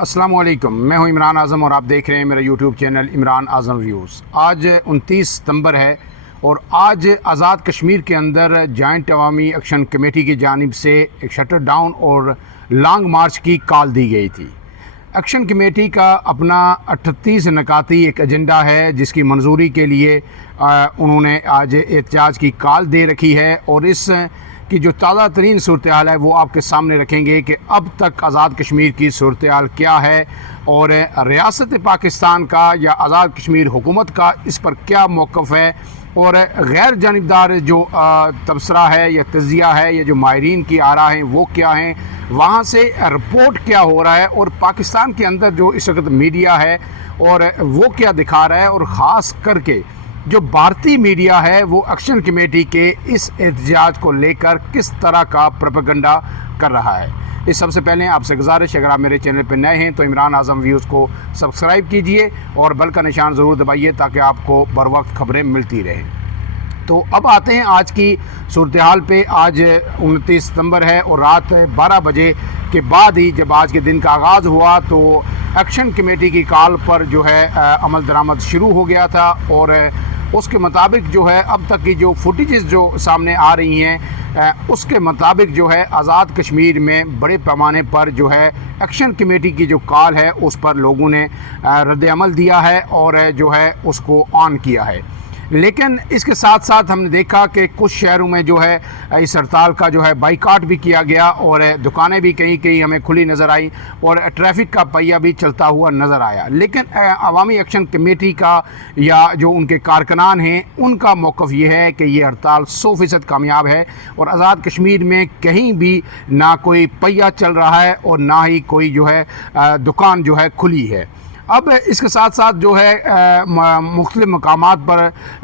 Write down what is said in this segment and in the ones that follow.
السلام علیکم، میں ہوں عمران اعظم اور آپ دیکھ رہے ہیں میرا یوٹیوب چینل عمران اعظم ویوز۔ آج 29 ستمبر ہے اور آج آزاد کشمیر کے اندر جوائنٹ عوامی ایکشن کمیٹی کی جانب سے ایک شٹر ڈاؤن اور لانگ مارچ کی کال دی گئی تھی۔ ایکشن کمیٹی کا اپنا 38 نکاتی ایک ایجنڈا ہے جس کی منظوری کے لیے انہوں نے آج احتجاج کی کال دے رکھی ہے، اور اس کی جو تازہ ترین صورتحال ہے وہ آپ کے سامنے رکھیں گے کہ اب تک آزاد کشمیر کی صورتحال کیا ہے اور ریاست پاکستان کا یا آزاد کشمیر حکومت کا اس پر کیا موقف ہے، اور غیر جانبدار جو تبصرہ ہے یا تجزیہ ہے یا جو ماہرین کی آراء ہیں وہ کیا ہیں، وہاں سے رپورٹ کیا ہو رہا ہے، اور پاکستان کے اندر جو اس وقت میڈیا ہے اور وہ کیا دکھا رہا ہے، اور خاص کر کے جو بھارتی میڈیا ہے وہ ایکشن کمیٹی کے اس احتجاج کو لے کر کس طرح کا پروپیگنڈا کر رہا ہے۔ اس سب سے پہلے آپ سے گزارش، اگر آپ میرے چینل پہ نئے ہیں تو عمران اعظم ویوز کو سبسکرائب کیجئے اور بیل کا نشان ضرور دبائیے تاکہ آپ کو بر وقت خبریں ملتی رہیں۔ تو اب آتے ہیں آج کی صورتحال پہ۔ آج 29 ستمبر ہے اور رات 12 بجے کے بعد ہی جب آج کے دن کا آغاز ہوا تو ایکشن کمیٹی کی کال پر جو ہے عمل درآمد شروع ہو گیا تھا، اور اس کے مطابق جو ہے اب تک کی جو فوٹیجز جو سامنے آ رہی ہیں اس کے مطابق جو ہے آزاد کشمیر میں بڑے پیمانے پر جو ہے ایکشن کمیٹی کی جو کال ہے اس پر لوگوں نے رد عمل دیا ہے اور جو ہے اس کو آن کیا ہے۔ لیکن اس کے ساتھ ساتھ ہم نے دیکھا کہ کچھ شہروں میں جو ہے اس ہڑتال کا جو ہے بائیکاٹ بھی کیا گیا، اور دکانیں بھی کہیں کہیں ہمیں کھلی نظر آئی اور ٹریفک کا پہیہ بھی چلتا ہوا نظر آیا۔ لیکن عوامی ایکشن کمیٹی کا یا جو ان کے کارکنان ہیں ان کا موقف یہ ہے کہ یہ ہڑتال 100% کامیاب ہے، اور آزاد کشمیر میں کہیں بھی نہ کوئی پہیہ چل رہا ہے اور نہ ہی کوئی جو ہے دکان جو ہے کھلی ہے۔ اب اس کے ساتھ ساتھ جو ہے مختلف مقامات پر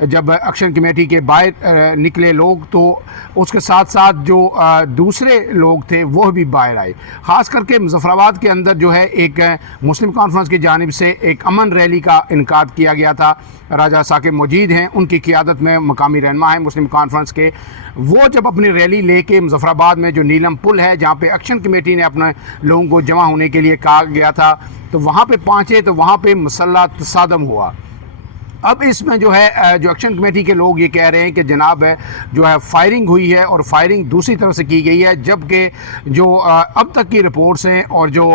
جب ایکشن کمیٹی کے باہر نکلے لوگ تو اس کے ساتھ ساتھ جو دوسرے لوگ تھے وہ بھی باہر آئے۔ خاص کر کے مظفر آباد کے اندر جو ہے ایک مسلم کانفرنس کی جانب سے ایک امن ریلی کا انعقاد کیا گیا تھا۔ راجہ ثاقب موجود ہیں، ان کی قیادت میں مقامی رہنما ہیں مسلم کانفرنس کے، وہ جب اپنی ریلی لے کے مظفر آباد میں جو نیلم پل ہے جہاں پہ ایکشن کمیٹی نے اپنے لوگوں کو جمع ہونے کے لیے کہا گیا تھا تو وہاں پہ پہنچے تو وہاں پہ مسلح تصادم ہوا۔ اب اس میں جو ہے جو ایکشن کمیٹی کے لوگ یہ کہہ رہے ہیں کہ جناب جو ہے فائرنگ ہوئی ہے اور فائرنگ دوسری طرف سے کی گئی ہے، جبکہ جو اب تک کی رپورٹس ہیں اور جو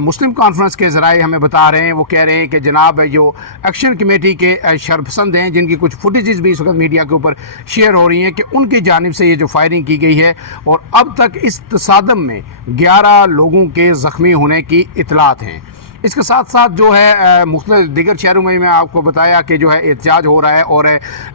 مسلم کانفرنس کے ذرائع ہمیں بتا رہے ہیں وہ کہہ رہے ہیں کہ جناب جو ایکشن کمیٹی کے شرپسند ہیں جن کی کچھ فوٹیجز بھی اس وقت میڈیا کے اوپر شیئر ہو رہی ہیں کہ ان کی جانب سے یہ جو فائرنگ کی گئی ہے، اور اب تک اس تصادم میں 11 لوگوں کے زخمی ہونے کی اطلاعات ہیں۔ اس کے ساتھ ساتھ جو ہے مختلف دیگر شہروں میں آپ کو بتایا کہ جو ہے احتجاج ہو رہا ہے، اور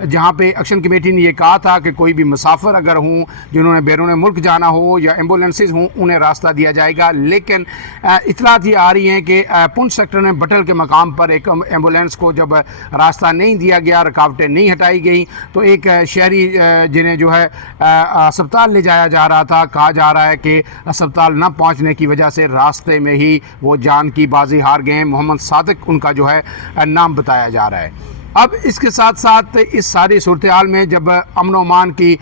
جہاں پہ ایکشن کمیٹی نے یہ کہا تھا کہ کوئی بھی مسافر اگر ہوں جنہوں نے بیرون ملک جانا ہو یا ایمبولینسز ہوں انہیں راستہ دیا جائے گا، لیکن اطلاعات یہ آ رہی ہیں کہ پنچ سیکٹر میں بٹل کے مقام پر ایک ایمبولینس کو جب راستہ نہیں دیا گیا، رکاوٹیں نہیں ہٹائی گئیں تو ایک شہری جنہیں جو ہے اسپتال لے جایا جا رہا تھا، کہا جا رہا ہے کہ اسپتال نہ پہنچنے کی وجہ سے راستے میں ہی وہ جان کی بازی ہار گئے ہیں۔ محمد صادق ان کا جو ہے نام بتایا جا رہا ہے۔ اب اس کے ساتھ ساتھ اس ساری صورتحال میں جب امن و امان کی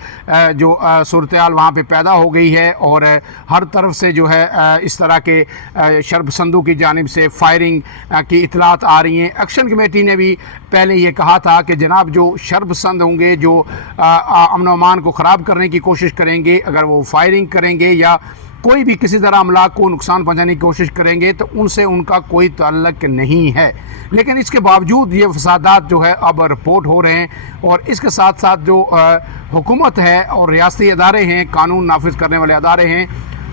جو صورتحال وہاں پہ پیدا ہو گئی ہے اور ہر طرف سے جو ہے اس طرح کے شرپسندوں کی جانب سے فائرنگ کی اطلاعات آ رہی ہیں، ایکشن کمیٹی نے بھی پہلے یہ کہا تھا کہ جناب جو شرپسند ہوں گے جو امن و امان کو خراب کرنے کی کوشش کریں گے، اگر وہ فائرنگ کریں گے یا کوئی بھی کسی طرح املاک کو نقصان پہنچانے کی کوشش کریں گے تو ان سے ان کا کوئی تعلق نہیں ہے، لیکن اس کے باوجود یہ فسادات جو ہے اب رپورٹ ہو رہے ہیں، اور اس کے ساتھ ساتھ جو حکومت ہے اور ریاستی ادارے ہیں، قانون نافذ کرنے والے ادارے ہیں،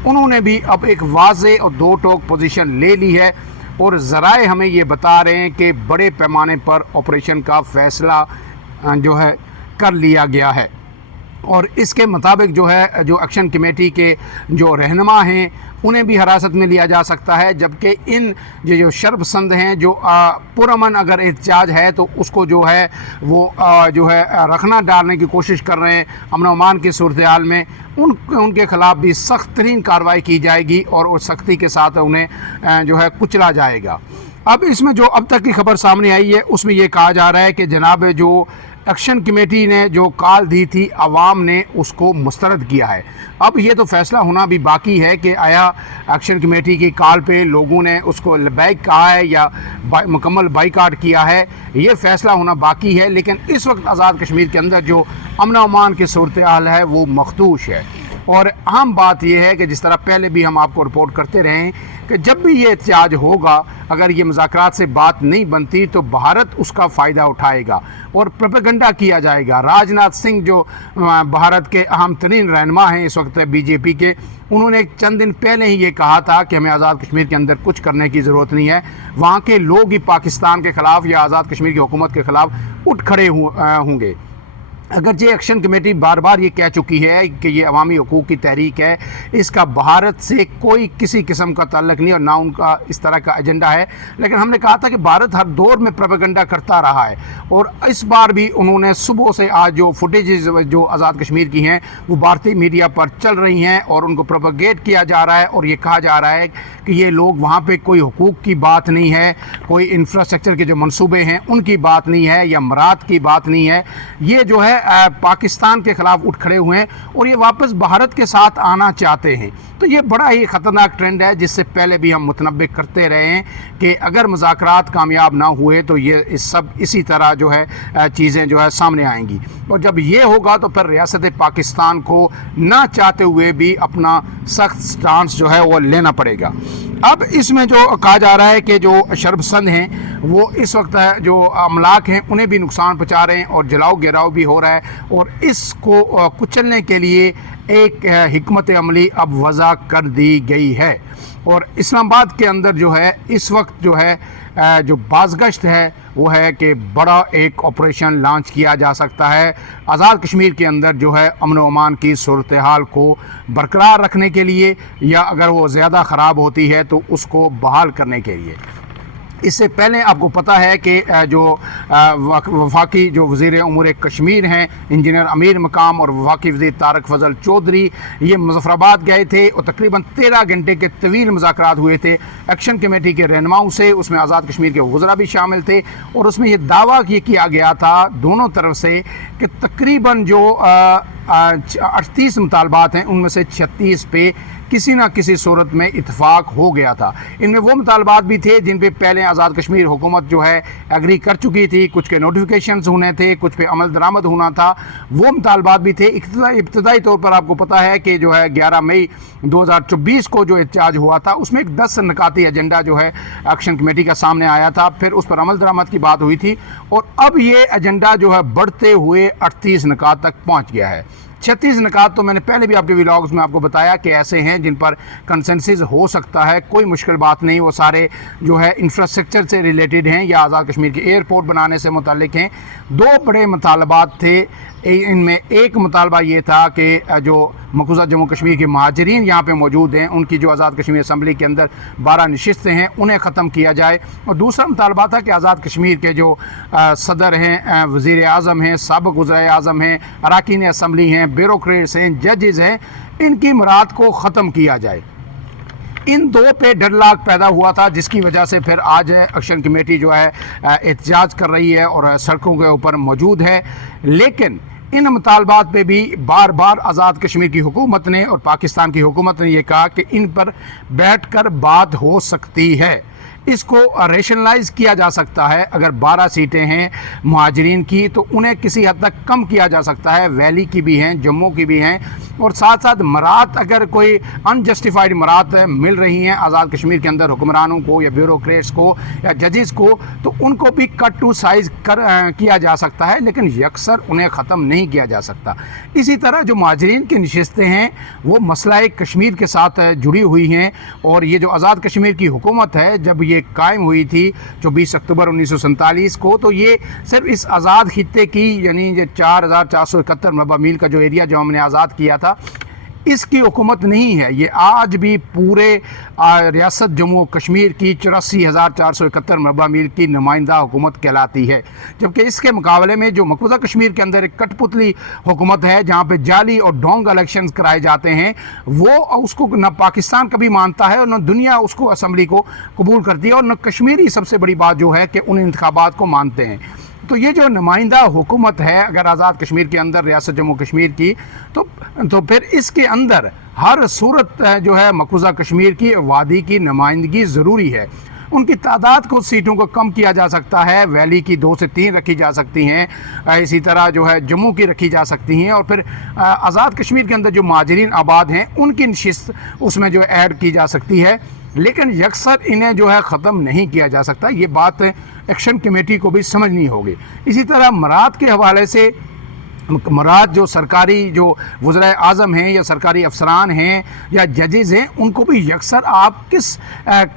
انہوں نے بھی اب ایک واضح اور دو ٹوک پوزیشن لے لی ہے، اور ذرائع ہمیں یہ بتا رہے ہیں کہ بڑے پیمانے پر آپریشن کا فیصلہ جو ہے کر لیا گیا ہے، اور اس کے مطابق جو ہے جو ایکشن کمیٹی کے جو رہنما ہیں انہیں بھی حراست میں لیا جا سکتا ہے، جبکہ ان جو شرپسند ہیں جو پرامن اگر احتجاج ہے تو اس کو جو ہے وہ جو ہے رکھنا ڈالنے کی کوشش کر رہے ہیں امن و امان کی صورتحال میں، ان کے خلاف بھی سخت ترین کارروائی کی جائے گی اور اس سختی کے ساتھ انہیں جو ہے کچلا جائے گا۔ اب اس میں جو اب تک کی خبر سامنے آئی ہے اس میں یہ کہا جا رہا ہے کہ جناب جو ایکشن کمیٹی نے جو کال دی تھی عوام نے اس کو مسترد کیا ہے۔ اب یہ تو فیصلہ ہونا بھی باقی ہے کہ آیا ایکشن کمیٹی کی کال پہ لوگوں نے اس کو لبیک کہا ہے یا مکمل بائیکاٹ کیا ہے، یہ فیصلہ ہونا باقی ہے۔ لیکن اس وقت آزاد کشمیر کے اندر جو امن و امان کی صورتحال ہے وہ مخدوش ہے، اور اہم بات یہ ہے کہ جس طرح پہلے بھی ہم آپ کو رپورٹ کرتے رہے ہیں کہ جب بھی یہ احتجاج ہوگا، اگر یہ مذاکرات سے بات نہیں بنتی تو بھارت اس کا فائدہ اٹھائے گا اور پروپیگنڈا کیا جائے گا۔ راجناتھ سنگھ جو بھارت کے اہم ترین رہنما ہیں اس وقت بی جے پی کے، انہوں نے چند دن پہلے ہی یہ کہا تھا کہ ہمیں آزاد کشمیر کے اندر کچھ کرنے کی ضرورت نہیں ہے، وہاں کے لوگ ہی پاکستان کے خلاف یا آزاد کشمیر کی حکومت کے خلاف اٹھ کھڑے ہوں گے۔ اگرچہ ایکشن کمیٹی بار بار یہ کہہ چکی ہے کہ یہ عوامی حقوق کی تحریک ہے، اس کا بھارت سے کوئی کسی قسم کا تعلق نہیں اور نہ ان کا اس طرح کا ایجنڈا ہے، لیکن ہم نے کہا تھا کہ بھارت ہر دور میں پروپیگنڈا کرتا رہا ہے، اور اس بار بھی انہوں نے صبح سے آج جو فوٹیجز جو آزاد کشمیر کی ہیں وہ بھارتی میڈیا پر چل رہی ہیں اور ان کو پروپیگیٹ کیا جا رہا ہے، اور یہ کہا جا رہا ہے کہ یہ لوگ وہاں پہ کوئی حقوق کی بات نہیں ہے، کوئی انفراسٹرکچر کے جو منصوبے ہیں ان کی بات نہیں ہے یا مراد کی بات نہیں ہے، یہ جو ہے پاکستان کے خلاف اٹھ کھڑے ہوئے ہیں اور یہ واپس بھارت کے ساتھ آنا چاہتے ہیں۔ تو یہ بڑا ہی خطرناک ٹرینڈ ہے جس سے پہلے بھی ہم متنبع کرتے رہے ہیں کہ اگر مذاکرات کامیاب نہ ہوئے تو یہ سب اسی طرح جو ہے چیزیں جو ہے سامنے آئیں گی، اور جب یہ ہوگا تو پھر ریاست پاکستان کو نہ چاہتے ہوئے بھی اپنا سخت سٹانس جو ہے وہ لینا پڑے گا۔ اب اس میں جو کہا جا رہا ہے کہ جو شرب سند ہیں وہ اس وقت جو املاک ہیں انہیں بھی نقصان پہنچا رہے ہیں اور جلاؤ گراؤ بھی ہو رہا ہے، اور اس کو کچلنے کے لیے ایک حکمت عملی اب وضع کر دی گئی ہے، اور اسلام آباد کے اندر جو ہے اس وقت جو ہے جو بازگشت ہے وہ ہے کہ بڑا ایک آپریشن لانچ کیا جا سکتا ہے آزاد کشمیر کے اندر جو ہے امن و امان کی صورتحال کو برقرار رکھنے کے لیے، یا اگر وہ زیادہ خراب ہوتی ہے تو اس کو بحال کرنے کے لیے۔ اس سے پہلے آپ کو پتہ ہے کہ جو وفاقی جو وزیر امور کشمیر ہیں انجینئر امیر مقام اور وفاقی وزیر طارق فضل چودھری یہ مظفر آباد گئے تھے اور تقریباً 13 گھنٹے کے طویل مذاکرات ہوئے تھے ایکشن کمیٹی کے رہنماؤں سے، اس میں آزاد کشمیر کے وزراء بھی شامل تھے، اور اس میں یہ دعویٰ یہ کیا گیا تھا دونوں طرف سے کہ تقریباً جو 38 مطالبات ہیں ان میں سے 36 پہ کسی نہ کسی صورت میں اتفاق ہو گیا تھا۔ ان میں وہ مطالبات بھی تھے جن پہ پہلے آزاد کشمیر حکومت جو ہے ایگری کر چکی تھی، کچھ کے نوٹیفیکیشنز ہونے تھے، کچھ پہ عمل درآمد ہونا تھا، وہ مطالبات بھی تھے۔ ابتدائی طور پر آپ کو پتہ ہے کہ جو ہے 11 مئی 2024 کو جو احتجاج ہوا تھا اس میں ایک 10 نکاتی ایجنڈا جو ہے ایکشن کمیٹی کا سامنے آیا تھا، پھر اس پر عمل درآمد کی بات ہوئی تھی، اور اب یہ ایجنڈا جو ہے بڑھتے ہوئے 38 نکات تک پہنچ گیا ہے۔ 36 نکات تو میں نے پہلے بھی آپ کے ویلاگز میں آپ کو بتایا کہ ایسے ہیں جن پر کنسنسس ہو سکتا ہے، کوئی مشکل بات نہیں، وہ سارے جو ہے انفراسٹرکچر سے ریلیٹڈ ہیں یا آزاد کشمیر کے ایئرپورٹ بنانے سے متعلق ہیں۔ 2 بڑے مطالبات تھے، ان میں ایک مطالبہ یہ تھا کہ جو مقبوضہ جموں کشمیر کے مہاجرین یہاں پہ موجود ہیں ان کی جو آزاد کشمیر اسمبلی کے اندر 12 نشستیں ہیں انہیں ختم کیا جائے، اور دوسرا مطالبہ تھا کہ آزاد کشمیر کے جو صدر ہیں، وزیر اعظم ہیں، سابق وزرائے اعظم ہیں، اراکین اسمبلی ہیں، بیوروکریٹس ہیں، ججز ہیں، ان کی مراد کو ختم کیا جائے۔ ان 2 پہ ڈیڈ لاک پیدا ہوا تھا جس کی وجہ سے پھر آج ایکشن کمیٹی جو ہے احتجاج کر رہی ہے اور سڑکوں کے اوپر موجود ہے، لیکن ان مطالبات پہ بھی بار بار آزاد کشمیر کی حکومت نے اور پاکستان کی حکومت نے یہ کہا کہ ان پر بیٹھ کر بات ہو سکتی ہے، اس کو ریشنلائز کیا جا سکتا ہے۔ اگر 12 سیٹیں ہیں مہاجرین کی تو انہیں کسی حد تک کم کیا جا سکتا ہے، ویلی کی بھی ہیں، جموں کی بھی ہیں، اور ساتھ ساتھ مراد اگر کوئی انجسٹیفائڈ مراد مل رہی ہیں آزاد کشمیر کے اندر حکمرانوں کو یا بیوروکریٹس کو یا ججز کو تو ان کو بھی کٹ ٹو سائز کیا جا سکتا ہے، لیکن یکسر انہیں ختم نہیں کیا جا سکتا۔ اسی طرح جو مہاجرین کی نشستیں ہیں وہ مسئلہ کشمیر کے ساتھ جڑی ہوئی ہیں، اور یہ جو آزاد کشمیر کی حکومت ہے جب یہ قائم ہوئی تھی 24 اکتوبر 1947 کو، تو یہ صرف اس آزاد خطے کی یعنی 4471 مربع میل کا جو ایریا جو ہم نے آزاد کیا تھا اس کی حکومت نہیں ہے، یہ آج بھی پورے ریاست جموں کشمیر کی 84,471 مربع میل کی نمائندہ حکومت کہلاتی ہے، جبکہ اس کے مقابلے میں جو مقبوضہ کشمیر کے اندر ایک کٹ پتلی حکومت ہے جہاں پہ جعلی اور ڈونگ الیکشنز کرائے جاتے ہیں، وہ اس کو نہ پاکستان کبھی مانتا ہے اور نہ دنیا اس کو اسمبلی کو قبول کرتی ہے، اور نہ کشمیری سب سے بڑی بات جو ہے کہ ان انتخابات کو مانتے ہیں۔ تو یہ جو نمائندہ حکومت ہے اگر آزاد کشمیر کے اندر ریاست جموں کشمیر کی تو پھر اس کے اندر ہر صورت جو ہے مقبوضہ کشمیر کی وادی کی نمائندگی ضروری ہے. ان کی تعداد کو سیٹوں کو کم کیا جا سکتا ہے, ویلی کی 2 سے 3 رکھی جا سکتی ہیں, اسی طرح جو ہے جموں کی رکھی جا سکتی ہیں, اور پھر آزاد کشمیر کے اندر جو مہاجرین آباد ہیں ان کی نشست اس میں جو ایڈ کی جا سکتی ہے, لیکن یکسر انہیں جو ہے ختم نہیں کیا جا سکتا. یہ بات ایکشن کمیٹی کو بھی سمجھنی ہوگی. اسی طرح مراد کے حوالے سے مراد جو سرکاری جو وزرائے اعظم ہیں یا سرکاری افسران ہیں یا ججز ہیں ان کو بھی یکسر آپ کس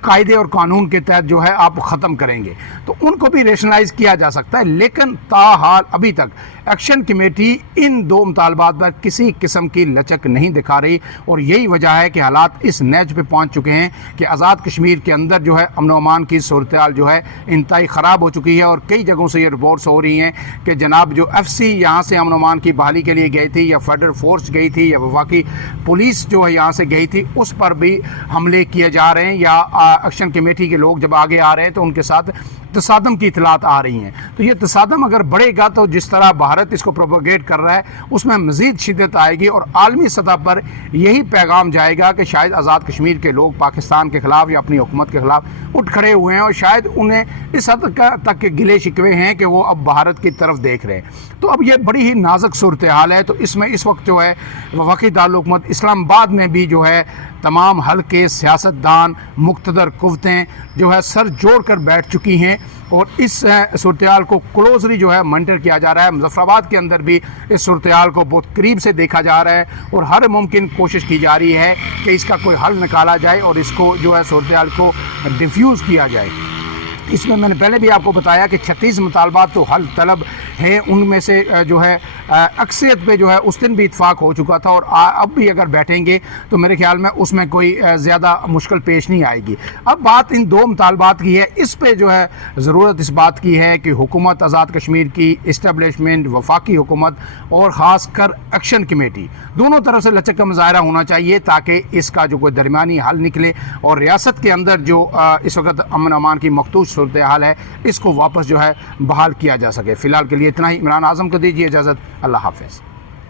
قاعدے اور قانون کے تحت جو ہے آپ ختم کریں گے, تو ان کو بھی ریشنلائز کیا جا سکتا ہے. لیکن تاحال ابھی تک ایکشن کمیٹی ان 2 مطالبات پر کسی قسم کی لچک نہیں دکھا رہی, اور یہی وجہ ہے کہ حالات اس نیچ پہ پہنچ چکے ہیں کہ آزاد کشمیر کے اندر جو ہے امن و امان کی صورتحال جو ہے انتہائی خراب ہو چکی ہے. اور کئی جگہوں سے یہ رپورٹس ہو رہی ہیں کہ جناب جو ایف سی یہاں سے امن و امان کی بحالی کے لیے گئی تھی یا فیڈرل فورس گئی تھی یا وفاقی پولیس جو ہے یہاں سے گئی تھی, اس پر بھی حملے کیے جا رہے ہیں, یا ایکشن کمیٹی کے لوگ جب آگے آ رہے ہیں تو ان کے ساتھ تصادم کی اطلاعات آ رہی ہیں. تو یہ تصادم اگر بڑھے گا تو جس طرح بھارت اس کو پروپیگیٹ کر رہا ہے اس میں مزید شدت آئے گی, اور عالمی سطح پر یہی پیغام جائے گا کہ شاید آزاد کشمیر کے لوگ پاکستان کے خلاف یا اپنی حکومت کے خلاف اٹھ کھڑے ہوئے ہیں, اور شاید انہیں اس حد تک کے گلے شکوے ہیں کہ وہ اب بھارت کی طرف دیکھ رہے ہیں. تو اب یہ بڑی ہی نازک صورتحال ہے. تو اس میں اس وقت جو ہے وفاقی دارالحکومت اسلام آباد میں بھی جو ہے تمام حلقے سیاستدان مقتدر قوتیں جو ہے سر جوڑ کر بیٹھ چکی ہیں, اور اس صورتحال کو کلوزلی جو ہے مانیٹر کیا جا رہا ہے. مظفر آباد کے اندر بھی اس صورتحال کو بہت قریب سے دیکھا جا رہا ہے, اور ہر ممکن کوشش کی جا رہی ہے کہ اس کا کوئی حل نکالا جائے اور اس کو جو ہے صورتحال کو ڈیفیوز کیا جائے. اس میں نے پہلے بھی آپ کو بتایا کہ 36 مطالبات تو حل طلب ہیں, ان میں سے جو ہے اکثریت پہ جو ہے اس دن بھی اتفاق ہو چکا تھا, اور اب بھی اگر بیٹھیں گے تو میرے خیال میں اس میں کوئی زیادہ مشکل پیش نہیں آئے گی. اب بات ان 2 مطالبات کی ہے, اس پہ جو ہے ضرورت اس بات کی ہے کہ حکومت آزاد کشمیر کی اسٹیبلشمنٹ, وفاقی حکومت اور خاص کر ایکشن کمیٹی دونوں طرف سے لچک کا مظاہرہ ہونا چاہیے تاکہ اس کا جو کوئی درمیانی حل نکلے, اور ریاست کے اندر جو اس وقت امن امان کی مخدوش صورتحال ہے اس کو واپس جو ہے بحال کیا جا سکے. فی الحال کے لیے اتنا ہی. عمران اعظم کو دیجیے اجازت. اللہ حافظ.